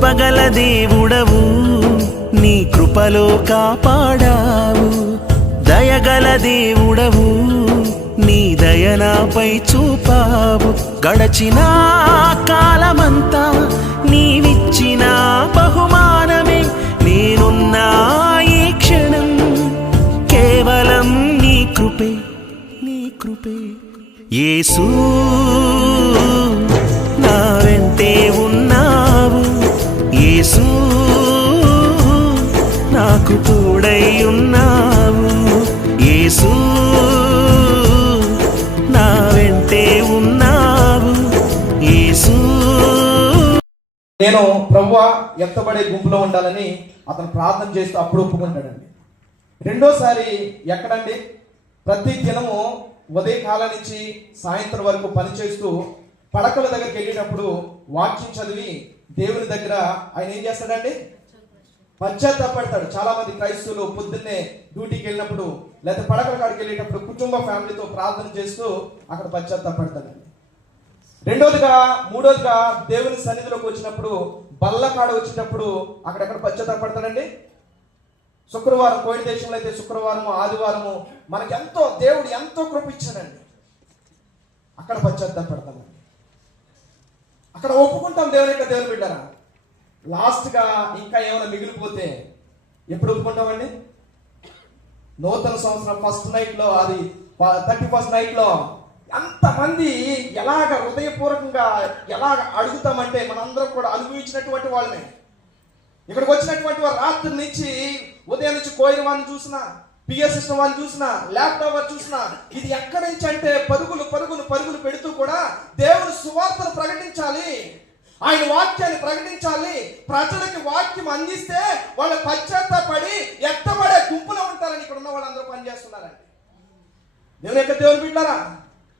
చూపగల దేవుడవు, నీ కృపలో కాపాడావు. దయగల దేవుడవు, నీ దయనాపై చూపావు. గడచిన కాలమంతా నీవిచ్చిన బహుమానమే నేనున్నా ఈ క్షణం. కేవలం నీ కృపే, నీ కృపే. యేసూ నా వెంటే ఉన్నావు, యేసూ నాకు తోడై ఉన్నావు, యేసూ నా వెంటే ఉన్నావు, యేసూ. నేను ప్రభువా ఎత్తబడే గుంపులో ఉండాలని అతను ప్రార్థన చేస్తూ అప్పుడు ఒప్పుకుంటాడండి. రెండోసారి ఎక్కడండి? ప్రతి దినము ఉదయకాలం నుంచి సాయంత్రం వరకు పనిచేస్తూ పడకల దగ్గరికి వెళ్ళేటప్పుడు వాక్యం చదివి దేవుని దగ్గర ఆయన ఏం చేస్తాడండి? పశ్చాత్తాపడతాడు. చాలా మంది క్రైస్తవులు పొద్దున్నే డ్యూటీకి వెళ్ళినప్పుడు లేదా పడకల కాడికి వెళ్ళేటప్పుడు కుటుంబ ఫ్యామిలీతో ప్రార్థన చేస్తూ అక్కడ పశ్చాత్తాపడతాడండి. రెండోదిగా మూడోదిగా దేవుని సన్నిధిలోకి వచ్చినప్పుడు బల్ల కాడ వచ్చేటప్పుడు అక్కడెక్కడ పశ్చాత్తాపడతాడండి? శుక్రవారం, కోడి దేశంలో అయితే శుక్రవారము ఆదివారము మనకి దేవుడు ఎంతో కృప ఇచ్చాడండి, అక్కడ పశ్చాత్తాపడతామండి. అక్కడ ఒప్పుకుంటాం దేవుని బిడ్డారా. లాస్ట్గా ఇంకా ఏమైనా మిగిలిపోతే ఎప్పుడు ఒప్పుకుంటామండి? నూతన సంవత్సరం ఫస్ట్ నైట్లో, అది 31st నైట్లో అంతమంది ఎలాగ హృదయపూర్వకంగా ఎలాగ అడుగుతామంటే మనందరం కూడా అనుభవించినటువంటి వాళ్ళమే. ఇక్కడికి వచ్చినటువంటి వారు రాత్రి నుంచి ఉదయం నుంచి కోయిన వాళ్ళని చూసినా, పిఎస్ సిస్టమ్ వాళ్ళని చూసినా, ల్యాప్టాప్ వారు చూసినా, ఇది ఎక్కడి నుంచి అంటే పరుగులు పరుగులు పరుగులు పెడుతూ కూడా దేవుని సువార్తను ప్రకటించాలి, ఆయన వాక్యాన్ని ప్రకటించాలి, ప్రజలకి వాక్యం అందిస్తే వాళ్ళు పశ్చాత్తాపడి ఎత్తబడే గుంపులో ఉంటారని ఇక్కడ ఉన్న వాళ్ళందరూ పనిచేస్తున్నారండి. దేవుని బిడ్డారా,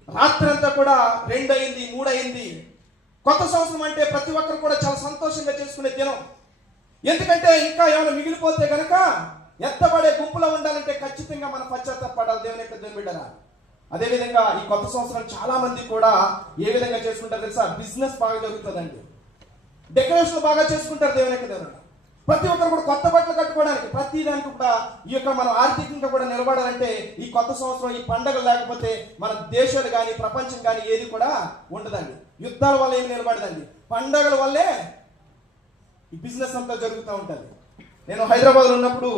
రాత్రి అంతా కూడా 2 అయింది, 3 అయింది. కొత్త సంవత్సరం అంటే ప్రతి ఒక్కరు కూడా చాలా సంతోషంగా చేసుకునే దినం. ఎందుకంటే ఇంకా ఏమైనా మిగిలిపోతే కనుక ఎత్తబడే గుంపులో ఉండాలంటే ఖచ్చితంగా మనం పశ్చాత్తాపడాలి దేవుని బిడ్డరా. అదేవిధంగా ఈ కొత్త సంవత్సరం చాలా మంది కూడా ఏ విధంగా చేసుకుంటారు తెలుసా? బిజినెస్ బాగా జరుగుతుందండి, డెకరేషన్ బాగా చేసుకుంటారు దేవుని. ప్రతి ఒక్కరు కూడా కొత్త బట్టలు కట్టుకోవడానికి, ప్రతి దానికి కూడా ఈ యొక్క మనం ఆర్థికంగా కూడా నిలబడాలంటే ఈ కొత్త సంవత్సరం, ఈ పండుగలు లేకపోతే మన దేశాలు కానీ ప్రపంచం కానీ ఏది కూడా ఉండదండి. యుద్ధాల వల్ల ఏమి నిలబడదండి, పండుగల వల్లే ఈ బిజినెస్ అంతా జరుగుతూ ఉంటుంది. నేను హైదరాబాద్లో ఉన్నప్పుడు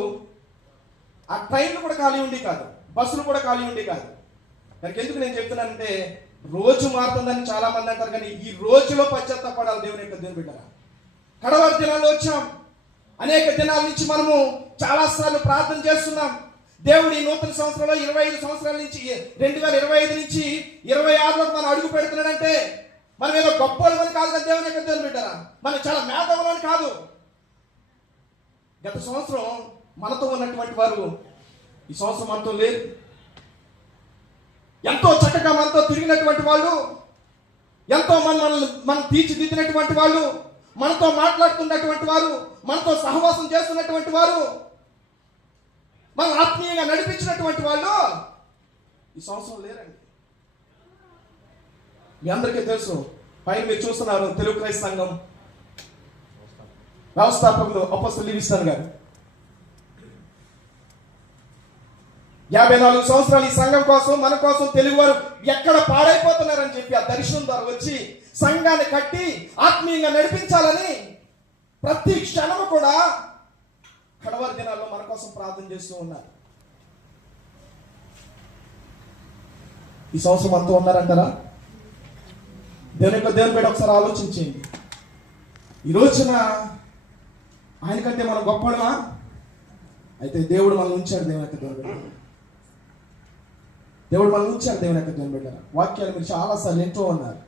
ఆ ట్రైన్లు కూడా ఖాళీ ఉండి కాదు, బస్సులు కూడా ఖాళీ ఉండి కాదు. దానికి ఎందుకు నేను చెప్తున్నానంటే రోజు మారుతుందని చాలా మంది అంటారు, కానీ ఈ రోజులో పశ్చాత్తాపడాలి దేవుని బిడ్డరా. కడవరి దినాల్లో వచ్చాం, అనేక దినాల నుంచి మనము చాలా సార్లు ప్రార్థన చేస్తున్నాం. దేవుడు ఈ నూతన సంవత్సరంలో 25 సంవత్సరాల నుంచి 2025 నుంచి 26లోకి మనం అడుగు పెడుతున్నాడంటే మనం ఏదో గొప్పలని కాదు కదా దేవుని బిడ్డరా, మనం చాలా మేధావులని కాదు. గత సంవత్సరం మనతో ఉన్నటువంటి వారు ఈ సంవత్సరం మనతో లేరు. ఎంతో చక్కగా మనతో తిరిగినటువంటి వాళ్ళు, ఎంతో మనం తీర్చిదిద్దినటువంటి వాళ్ళు, మనతో మాట్లాడుతున్నటువంటి వారు, మనతో సహవాసం చేస్తున్నటువంటి వారు, మనం ఆత్మీయంగా నడిపించినటువంటి వాళ్ళు ఈ సంవత్సరం లేరండి. మీ అందరికీ తెలుసు, పైన మీరు చూస్తున్నారు తెలుగు క్రైస్తవ సంఘం వ్యవస్థాపకులు అపోస్తలుడు లివింగ్స్టన్ గారు 54 సంవత్సరాలు ఈ సంఘం కోసం, మన కోసం తెలుగు వారు ఎక్కడ పాడైపోతున్నారని చెప్పి ఆ దర్శనం ద్వారా వచ్చి సంఘాన్ని కట్టి ఆత్మీయంగా నడిపించాలని ప్రతి క్షణము కూడా కడవరి దినాల్లో మన కోసం ప్రార్థన చేస్తూ ఉన్నారు. ఈ సంవత్సరం అంతా ఉన్నారంటారా? దేవుని పేరు ఒకసారి ఆలోచించండి. ఈ రోజున ఆయనకంటే మనం గొప్పడమా? అయితే దేవుడు మనల్ని ఉంచాడు. దేవుడు మనల్ని ఉంచాడు దేవుని బిడ్డ. వాక్యాలు మీరు చాలాసార్లు ఎంతో ఉన్నారు.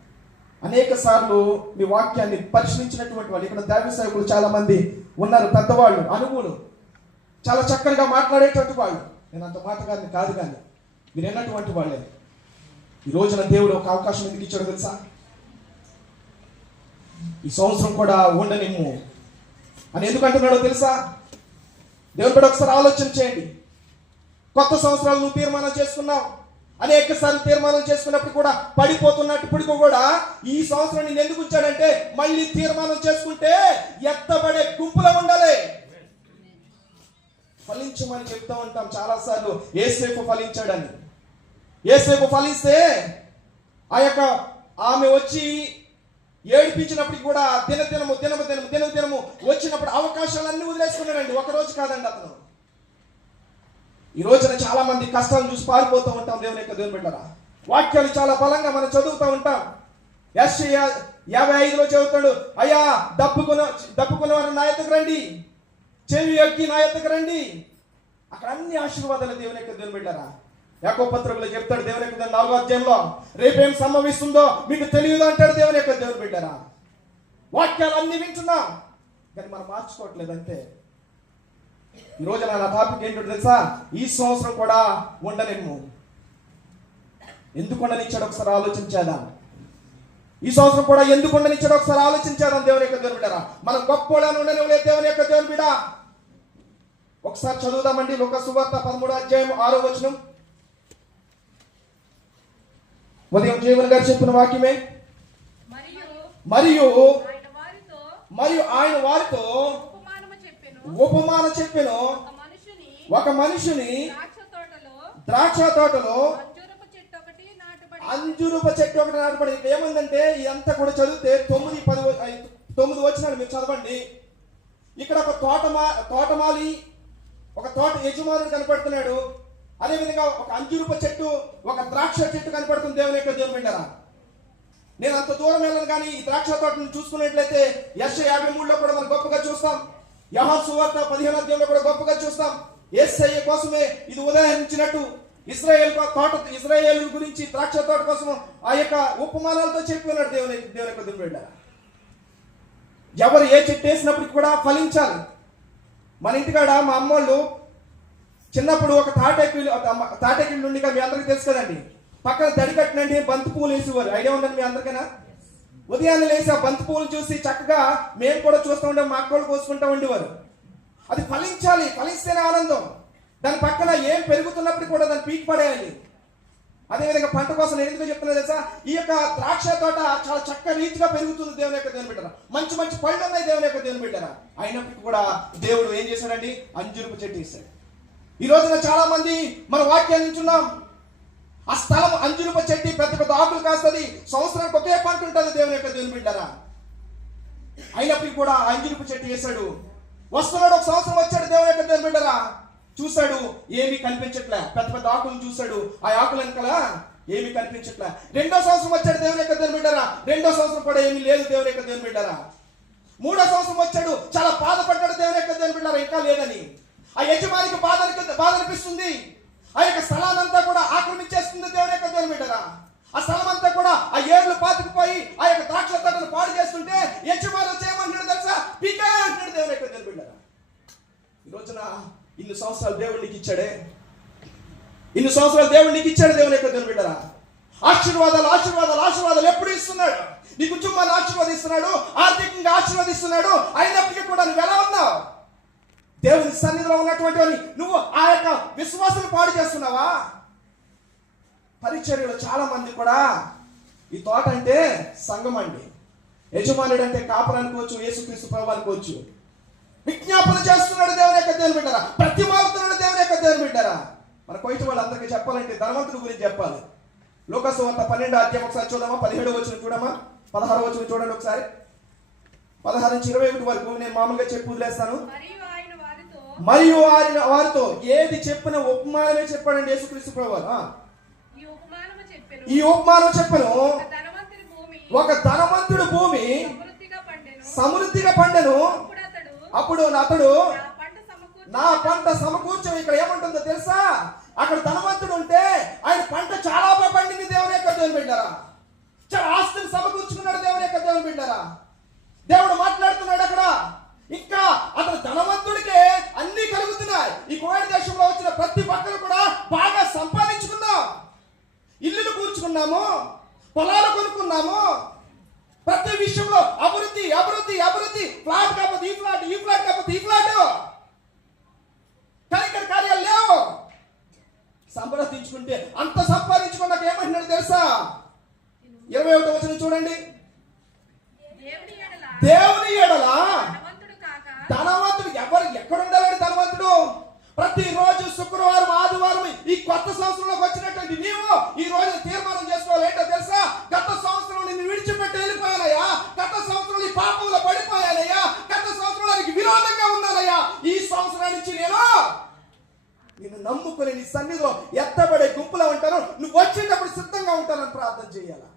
అనేక సార్లు మీ వాక్యాన్ని పరిశీలించినటువంటి వాళ్ళు ఇక్కడ దైవ సేవకులు చాలా మంది ఉన్నారు, పెద్దవాళ్ళు, అనుభవులు, చాలా చక్కగా మాట్లాడేటువంటి వాళ్ళు. నేను అంత మాటగారిని కాదు, కానీ మీరు ఎన్నటువంటి వాళ్ళే. ఈ రోజున దేవుడు ఒక అవకాశం ఎందుకు ఇచ్చాడో తెలుసా? ఈ సంవత్సరం కూడా ఉండనిమ్ము అని ఎందుకు అంటున్నాడో తెలుసా? దేవుని బిడ్డ ఒకసారి ఆలోచన చేయండి. కొత్త సంవత్సరాలు నువ్వు తీర్మానం చేసుకున్నావు, అనేక సార్లు తీర్మానం చేసుకున్నప్పుడు కూడా పడిపోతున్నప్పుడు కూడా ఈ సంవత్సరం నేను ఎందుకు ఉంచాడంటే మళ్ళీ తీర్మానం చేసుకుంటే ఎత్తబడే గుంపులో ఉండాలి. ఫలించమని చెప్తా ఉంటాం చాలా సార్లు. యేసేపు ఫలించాడని. యేసేపు ఫలిస్తే ఆ యొక్క ఆమె వచ్చి ఏడిపించినప్పటికి కూడా దినము వచ్చినప్పుడు అవకాశాలన్నీ వదిలేసుకున్నాడండి. ఒక రోజు కాదండి అతను. ఈ రోజున చాలా మంది కష్టాలను చూసి పారిపోతూ ఉంటాం. దేవుని బిడ్డలారా, వాక్యాలు చాలా బలంగా మనం చదువుతూ ఉంటాం. యెషయా 55లో చదువుతాడు, అయ్యా దప్పుకున్నవారు నా ఎద్దకు రండి, చెవి ఎక్కి నా ఎద్దకు రండి. అక్కడ అన్ని ఆశీర్వాదాలు దేవుని బిడ్డలారా. యాకోబు పత్రికలో చెప్తాడు దేవుని 4వ అధ్యాయంలో, రేపేం సంభవిస్తుందో మీకు తెలియదు అంటాడు దేవుని బిడ్డలారా. వాక్యాలు అన్ని వింటున్నాం కానీ మనం మార్చుకోవట్లేదు అంతే. ఈ రోజు నా టాపిక్ ఏంటో తెలుసా? ఈ సంవత్సరం కూడా ఉండలేము. ఎందుకు ఉండనిచ్చాడు ఒకసారి ఆలోచించేద్దాం. ఈ సంవత్సరం కూడా ఎందుకు ఉండనిచ్చాడు ఒకసారి ఆలోచించేద్దాం. దేవుని బిడ్డలారా, మనం గొప్పవాళ్ళని ఉండనివ్వలేదు దేవుని బిడ్డ. ఒకసారి చదువుదామండి. లూకా సువార్త 13వ అధ్యాయం 6వ వచనం. ఉదయం జీవన్ గారు చెప్పిన వాక్యమే. మరియు ఆయన వారితో ఉపమానం చెప్పెను, ఒక మనిషిని ద్రాక్ష తోటలో అంజూరపు చెట్టు ఒకటి నాటబడి. ఇక్కడ ఏముందంటే ఇదంతా కూడా చదివితే 9 వచనాలు మీరు చదవండి. ఇక్కడ ఒక తోటమాలి, ఒక తోట యజమాని కనపడుతున్నాడు. అదేవిధంగా ఒక అంజూరపు చెట్టు, ఒక ద్రాక్ష చెట్టు కనపడుతుంది. దేవుని బిడ్డలారా, నేను అంత దూరం వెళ్ళను కానీ ఈ ద్రాక్ష తోటను చూసుకున్నట్లయితే యెషయా 53లో కూడా మనం గొప్పగా చూస్తాం. యోహాను సువార్త 15వ అధ్యాయంలో కూడా గొప్పగా చూస్తాం. యేసయ్య కోసమే ఇది ఉదాహరించినట్టు ఇశ్రాయేలు గురించి ద్రాక్ష తోట కోసం ఆ యొక్క ఉపమానాలతో చెప్పి ఉన్నాడు దేవుని బిడ్డలారా. ఎవరు ఏ చెట్టు వేసినప్పటికి కూడా ఫలించాలి. మన ఇంటికాడ మా అమ్మోళ్ళు చిన్నప్పుడు ఒక తాటేకిళ్ళ నుండి మీ అందరికీ తెలుసు కదండి, పక్కన తడి కట్టినండి బంతి పువ్వులు వేసేవారు. ఐడియా ఉందండి మీ అందరికైనా? ఉదయాన్నే లేసి ఆ బంతి పువ్వులు చూసి చక్కగా మేము కూడా చూస్తూ ఉండే మా అక్కలు కోసుకుంటూ ఉండేవారు. అది ఫలించాలి, ఫలిస్తేనే ఆనందం. దాని పక్కన ఏం పెరుగుతున్నప్పుడు కూడా దాన్ని పీకి పడేయాలి. అదేవిధంగా పంట కోసం నేను ఎందుకు చెప్తున్నా తెలుసా? ఈ యొక్క ద్రాక్ష తోట చాలా చక్కగా రీతిగా పెరుగుతుంది. దేవుని బిడ్డరా, మంచి మంచి పళ్ళు ఉన్నాయి దేవుని బిడ్డరా. అయినప్పటికీ కూడా దేవుడు ఏం చేశాడండి? అంజూరపు చెట్టు ఇస్తాడు. ఈ రోజున చాలా మంది మన వాక్యాన్ని వింటున్నాం. ఆ స్థలం అంజూరపు చెట్టు పెద్ద ఆకులు కాస్తుంది, సంవత్సరానికి ఒకే పంట ఉంటుంది దేవుని బిడ్డరా. అయినప్పటికీ కూడా అంజూరపు చెట్టు వేశాడు. వస్తున్నాడు, ఒక సంవత్సరం వచ్చాడు దేవుని బిడ్డరా, చూశాడు ఏమీ కనిపించట్లే. పెద్ద ఆకులను చూశాడు, ఆ ఆకులు వెనకాల ఏమీ కనిపించట్లే. రెండో సంవత్సరం వచ్చాడు దేవుని బిడ్డరా, రెండో సంవత్సరం కూడా ఏమీ లేదు దేవుని బిడ్డరా. మూడో సంవత్సరం వచ్చాడు, చాలా బాధపడ్డాడు దేవుని బిడ్డరా, ఇంకా లేదని. ఆ యజమానికి బాధ అనిపిస్తుంది. ఆ యొక్క స్థలానంతా కూడా ఆక్రమించేస్తుంది దేవుని బిడ్డరా. ఆ స్థలం అంతా కూడా ఆ ఏర్లు పాతుకుపోయి ఆ యొక్క ద్రాక్ష తోటను పాడు చేస్తుంటే యజమాని చేయమంటున్నాడు తెలుసా? పీకే అంటున్నాడు దేవుని బిడ్డరా. ఈ రోజున ఇన్ని సంవత్సరాలు దేవుడు నీకు ఇచ్చాడే, ఇన్ని సంవత్సరాలు దేవుడు నీకు ఇచ్చాడు దేవుని బిడ్డరా. ఆశీర్వాదాలు ఎప్పుడు ఇస్తున్నాడు? నీ కుటుంబాన్ని ఆశీర్వదిస్తున్నాడు, ఆర్థికంగా ఆశీర్వదిస్తున్నాడు. అయినప్పటికీ కూడా నువ్వు ఎలా ఉన్నావు? దేవుని సన్నిధిలో ఉన్నటువంటి నువ్వు ఆ యొక్క విశ్వాసాన్ని పాడు చేస్తున్నావా? పరిచర్యలో చాలా మంది కూడా ఈ తోట అంటే సంఘం అండి, యజమానుడు అంటే కాపర్ అనుకోవచ్చు, యేసుక్రీస్తు ప్రభువు అనుకోవచ్చు. విజ్ఞాపన చేస్తున్నాడు దేవుని బిడ్డరా, ప్రతిమాలుతున్నాడు దేవుని బిడ్డరా. మన కొయిటి వాళ్ళందరికీ చెప్పాలంటే ధనవంతుడి గురించి చెప్పాలి. లూకా సువార్త 12వ అధ్యాయం ఒకసారి చూడమా, 17వ వచనం చూడమా, 16వ వచనం చూడండి ఒకసారి. 16 నుంచి 21 వరకు నేను మామూలుగా చెప్పి వదిలేస్తాను. మరియు ఆయన వారితో ఏది చెప్పిన ఉపమానమే చెప్పాడండి యేసుక్రీస్తు ప్రభువు. ఈ ఉపమానం చెప్పను, ఒక ధనవంతుడు భూమి సమృద్ధిగా పండెను. అప్పుడు అతడు నా పంట సమకూర్చు. ఇక్కడ ఏమంటుందో తెలుసా? అక్కడ ధనవంతుడు ఉంటే ఆయన పంట చాలా బాగా పండింది దేవుని బిడ్డరా. చాలా ఆస్తిని సమకూర్చుకున్నాడు దేవుని బిడ్డరా. దేవుడు మాట్లాడుతున్నాడు అక్కడ. ఇంకా అతను ధనవంతుడికే అన్ని కలుగుతున్నాయి. ఈ కోవిడ్ దేశంలో వచ్చిన ప్రతి ఒక్కరు కూడా బాగా సంపాదించుకున్నాం, ఇల్లులు కూర్చుకున్నాము, పొలాలు కొనుక్కున్నాము. ప్రతి విషయంలో అభివృద్ధి అభివృద్ధి అభివృద్ధి. ఫ్లాట్ కాకపోతే ఈ ఫ్లాట్, ఈ ఫ్లాట్ కాకపోతే ఈ ఫ్లాట్. కనికర కార్యాలు లేవు. సంపాదించుకుంటే అంత సంపాదించు చూడండి. దేవుని ఎడల దేవుని ఎడల ధనవంతుడు కాక ధనవంతుడు ఎవరు ఎక్కడ ఉండేవాడు ధనవంతుడు? ప్రతిరోజు శుక్రవారం ఆదివారం ఈ కొత్త సంవత్సరంలోకి వచ్చినటువంటి నీవు ఈ రోజు తీర్మానం చేసుకోవాలి. ఏంటో తెలుసా? గత సంవత్సరం నిన్ను విడిచిపెట్టి వెళ్ళిపోయానయ్యా, గత సంవత్సరం ఈ పాపంలో పడిపోయానయ్యా, గత సంవత్సరానికి విరోధంగా ఉన్నానయ్యా, ఈ సంవత్సరం నుంచి నిన్ను నమ్ముకుని నీ సన్నిధిలో ఎత్తబడే గుంపులో ఉంటాను, నువ్వు వచ్చేటప్పుడు సిద్ధంగా ఉంటానని ప్రార్థన చేయాలా.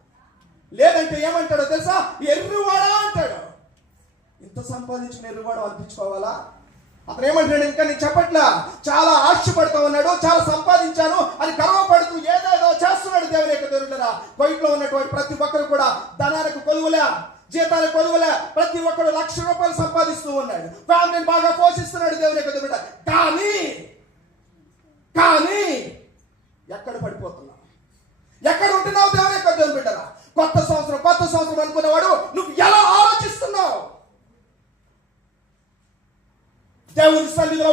లేదంటే ఏమంటాడో తెలుసా? ఎర్రివాడా అంటాడు. ఇంత సంపాదించిన ఎర్రివాడు అనిపించుకోవాలా? అతను ఏమంటాడు? ఇంకా నేను చెప్పట్లా, చాలా ఆశపడుతూ ఉన్నాడు, చాలా సంపాదించాను అని గర్వపడుతూ ఏదేదో చేస్తున్నాడు. దేవుని యొక్క దేవుడురా, బయటలో ఉన్నటువంటి ప్రతి ఒక్కరు కూడా ధనానికి కొలువులే, జీతాలకు కొలువులే, ప్రతి ఒక్కరు ₹1,00,000 సంపాదిస్తూ ఉన్నాడు, ఫ్యామిలీని బాగా పోషిస్తున్నాడు దేవుని యొక్క దేవుడు. కానీ ఎక్కడ పడిపోతున్నావు? ఎక్కడ ఉంటున్నావు? దేవుని యొక్క దేవుని బిడ్డరా, కొత్త సంవత్సరం అనుకున్నవాడు నువ్వు ఎలా ఆలోచిస్తున్నావు? దేవుని సన్నిధిలో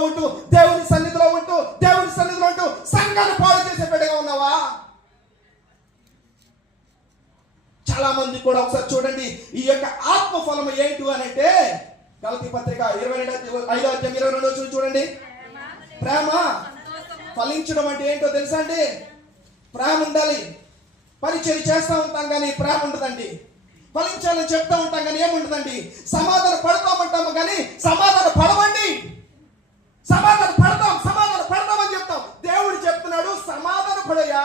ఉంటూ సంఘాన్ని పాడు చేసే బిడ్డగా ఉన్నావా? చాలా మంది కూడా ఒకసారి చూడండి, ఈ యొక్క ఆత్మ ఫలం ఏంటి అని అంటే, గలతీ పత్రిక 5:22 చూడండి. ప్రేమ ఫలించడం అంటే ఏంటో తెలుసా అండి? ప్రేమ ఉండాలి. పరిచయం చేస్తూ ఉంటాం కానీ ప్రేమ ఉండదండి. ఫలించాలని చెప్తూ ఉంటాం కానీ ఏముండదండి. సమాధాన పడతామంటాము కానీ సమాధాన పడవండి. సమాధాన పడతామని చెప్తాం. దేవుడు చెప్తున్నాడు సమాధాన పడయ్యా.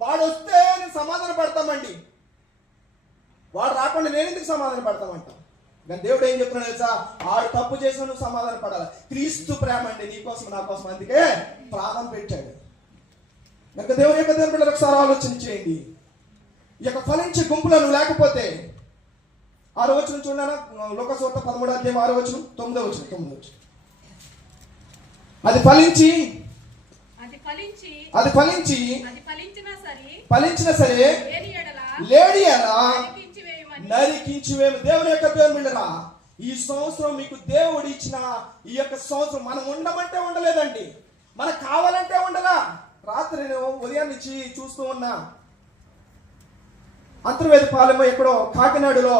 వాడు వస్తే నేను సమాధాన పడతామండి, వాడు రాకుండా నేను ఎందుకు సమాధాన పడతామంటాం. కానీ దేవుడు ఏం చెప్తున్నాడు తెలుసా? ఆడు తప్పు చేసిన నువ్వు సమాధాన పడాలి. క్రీస్తు ప్రేమ అండి, నీకోసం నా కోసం, అందుకే ప్రాణం పెట్టాడు. కనుక దేవుని యొక్క దేవుని బిడ్డలు ఒకసారి ఆలోచన చేయండి. ఈ యొక్క ఫలించే గుంపులో నువ్వు లేకపోతే 6వ వచనం చూడాలా, లోకసువార్త 13:6 అది ఫలించి ఫలించిన సరే లేడి ఎలా నరికించివేమి. దేవుని యొక్క దేవుని బిడ్డరా, ఈ సంవత్సరం మీకు దేవుడు ఇచ్చిన ఈ యొక్క సంవత్సరం మనం ఉండమంటే ఉండలేదండి, మనకు కావాలంటే ఉండలా. రాత్రి నేను ఉదయం నుంచి చూస్తూ ఉన్నా, అంతర్వేది పాలెం ఎక్కడో కాకినాడలో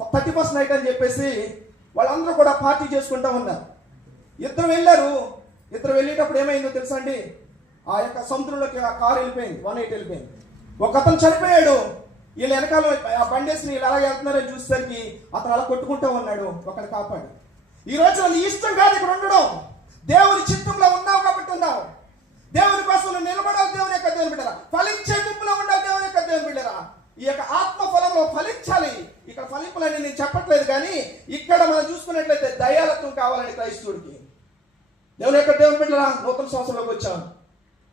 31st నైట్ అని చెప్పేసి వాళ్ళందరూ కూడా పార్టీ చేసుకుంటా ఉన్నారు. ఇద్దరు వెళ్ళేటప్పుడు ఏమైందో తెలుసా అండి? ఆ యొక్క సముద్రంలోకి ఆ కారు వెళ్ళిపోయింది, 180 వెళ్ళిపోయింది. ఒక అతను చనిపోయాడు. వీళ్ళు వెనకాల ఆ బండేసి వీళ్ళు ఎలా వెళ్తున్నారని చూసేసరికి అతను అలా కొట్టుకుంటూ ఉన్నాడు. ఒకటి కాపాడు. ఈ రోజు నీ ఇష్టం కాదు ఇక్కడ ఉండడం, దేవుని చిత్తంలో ఉన్నావు కాబట్టి ఉన్నావు. దేవుని కోసం నువ్వు నిలబడాలి. దేవుని యొక్క దేవుని బిడ్డరా, ఫలించే గుంపులో ఉండాలి. దేవుని యొక్క దేవుని బిడ్డరా, ఈ యొక్క ఆత్మ ఫలంలో ఫలించాలి. ఇక్కడ ఫలింపులని నేను చెప్పట్లేదు, కానీ ఇక్కడ మనం చూసుకున్నట్లయితే దయాలత్వం కావాలని క్రైస్తవుడికి. దేవుని యొక్క దేవుని బిడ్డరా, నూతన సంవత్సరంలోకి వచ్చాం,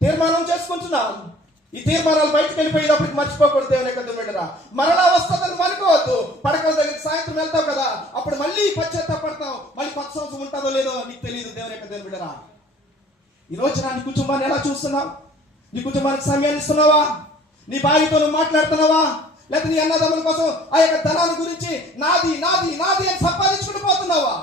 తీర్మానం చేసుకుంటున్నాం. ఈ తీర్మానాలు బయటకు వెళ్ళిపోయేటప్పటికి మర్చిపోకూడదు. దేవుని యొక్క దేవుని బిడ్డరా, మరలా వస్తుందని అనుకోవద్దు. పడకల దగ్గరికి సాయంత్రం వెళ్తావు కదా, అప్పుడు మళ్ళీ పశ్చాత్తాపడతావు. మళ్ళీ కొత్త సంవత్సరం ఉంటుందో లేదో నీకు తెలియదు. దేవుని యొక్క దేవుని బిడ్డరా, ఈ రోజు నీ కుటుంబాన్ని ఎలా చూస్తున్నావు? నీ కుటుంబానికి సమయాన్ని ఇస్తున్నావా? నీ భార్యతో నువ్వు మాట్లాడుతున్నావా? లేకపోతే నీ అన్నదమ్ముల కోసం ఆ యొక్క ధనాన్ని గురించి నాది నాది నాది అని సంపాదించుకుంటూ పోతున్నావా?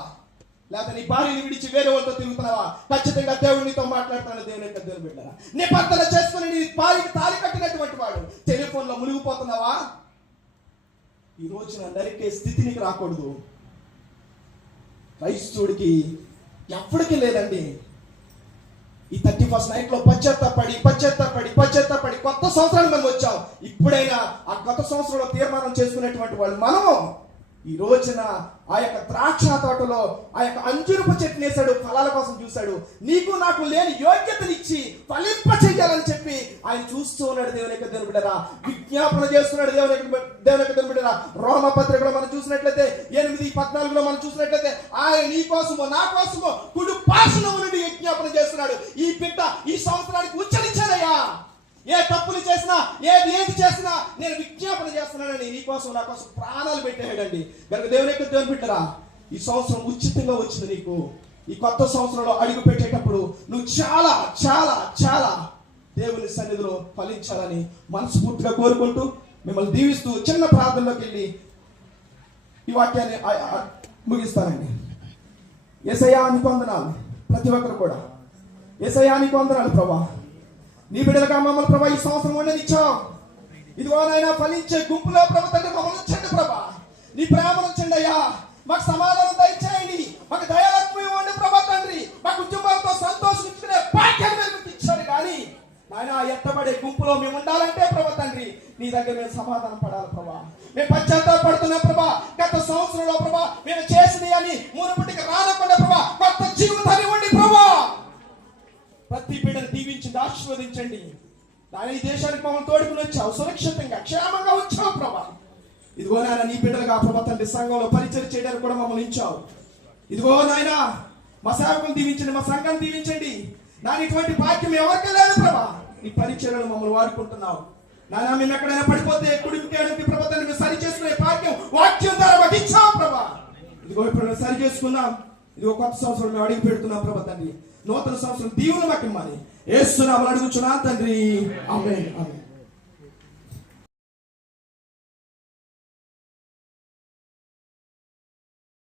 లేకపోతే నీ భార్యని విడిచి వేరే వాళ్ళతో తిరుగుతున్నావా? ఖచ్చితంగా దేవుడు నీతో మాట్లాడుతున్నాడు. దేవుని యొక్క దేవుని బిడ్డరా, నిబంధన చేసుకుని నీ భార్యకి తాళి కట్టినటువంటి వాడు టెలిఫోన్లో మునిగిపోతున్నావా? ఈ రోజున నరికే స్థితి నీకు రాకూడదు. క్రైస్తవుడికి ఎప్పటికీ లేదండి. ఈ 31st నైట్లో పశ్చాత్తాపడి కొత్త సంవత్సరానికి మనం వచ్చాం. ఇప్పుడైనా ఆ కొత్త సంవత్సరంలో తీర్మానం చేసుకునేటువంటి వాళ్ళు మనం ఈ రోజున ఆ యొక్క ద్రాక్ష తోటలో ఆ యొక్క అంజురపు చెట్టుని వేశాడు, ఫలాల కోసం చూశాడు. నీకు నాకు లేని యోగ్యతనిచ్చి ఫలింప చెయ్యాలని చెప్పి ఆయన చూస్తూ ఉన్నాడు. దేవుని యొక్క దేవుని బిడ్డరా, విజ్ఞాపన చేస్తున్నాడు. దేవుని యొక్క దేవుని బిడ్డరా, రోమపత్రికలో మనం చూసినట్లయితే 8:14 మనం చూసినట్లయితే ఆయన నీ కోసమో నా కోసమో కుడి పార్శ్వము నుండి విజ్ఞాపన చేస్తున్నాడు. ఈ బిడ్డ ఈ సంవత్సరానికి ఉచ్చరించానయ్యా, ఏ తప్పులు చేసినా ఏది చేసినా నేను విజ్ఞాపన చేస్తున్నానని నీ కోసం నా కోసం ప్రాణాలు పెట్టేయండి. కనుక దేవుని యొక్క దేవుని బిడ్డరా, ఈ సంవత్సరం ఉచితంగా వచ్చింది నీకు. ఈ కొత్త సంవత్సరంలో అడుగు పెట్టేటప్పుడు నువ్వు చాలా చాలా చాలా దేవుని సన్నిధిలో ఫలించాలని మనస్ఫూర్తిగా కోరుకుంటూ మిమ్మల్ని దీవిస్తూ చిన్న ప్రార్థనలోకి వెళ్ళి ఈ వాక్యాన్ని ముగిస్తానండి. యేసయ్యా నీకు వందనాలు. ప్రతి ఒక్కరు కూడా యేసయ్యా నీకు వందనాలు ప్రభా. నీ బిడ్డలుగా మమ్మల్ని ప్రభా ఈ సంవత్సరం ఉండనిచ్చావు. ఇదిగో నాయన ఫలించే గుంపులో ప్రభు తండ్రి మమ్మల్ని ఉంచండి ప్రభా. నీ ప్రేమ ఉంచండి అయ్యా. మాకు సమాధానం దయచేయండి. మాకు దయాలత్వం ఇవ్వండి ప్రభా తండ్రి. మా కుటుంబాలతో సంతోషించుకునే భాగ్యాన్ని మేము ఇచ్చారు. కానీ నాయన ఎత్తబడే గుంపులో మేము ఉండాలంటే ప్రభా తండ్రి నీ దగ్గర మేము సమాధానం పడాలి ప్రభా. మేము పశ్చాత్తాపడుతున్నాం ప్రభా. గత సంవత్సరంలో ప్రభా మేము చేసినవి అని మునుపటికి రానకుండా ప్రభా కొత్త జీవితాన్ని ఇవ్వండి ప్రభా. ప్రతి బిడ్డను దీవించండి, ఆశీర్వదించండి. నాయన ఈ దేశానికి మమ్మల్ని తోడుకుని వచ్చావు, సురక్షితంగా క్షేమంగా ఉంచావు ప్రభా. ఇదిగో నాయన నీ బిడ్డలుగా ప్రభా తండ్రి సంఘంలో పరిచయం చేయడానికి కూడా మమ్మల్ని ఇచ్చావు. ఇదిగో నాయన మా సేవకులు దీవించండి, మా సంఘాన్ని దీవించండి. నాయన ఇటువంటి భాగ్యం ఎవరికి లేదు ప్రభా. నీ పరిచయలను మమ్మల్ని వాడుకుంటున్నావు నాయన. మేము ఎక్కడైనా పడిపోతే కుడికి ప్రభా తండ్రి మేము సరి చేసుకునే భాగ్యం వాక్యం ద్వారా మాకు ఇచ్చావు ప్రభా. ఇదిగో ఇప్పుడు మేము సరి చేసుకున్నాం. ఇదిగో కొత్త సంవత్సరం మేము అడిగి పెడుతున్నాం ప్రభా తండ్రి. నూతన సంవత్సరం దీవులు మాకు ఇమ్మని యేసు నామములో అడుగుచున్నాను తండ్రి. ఆమేన్.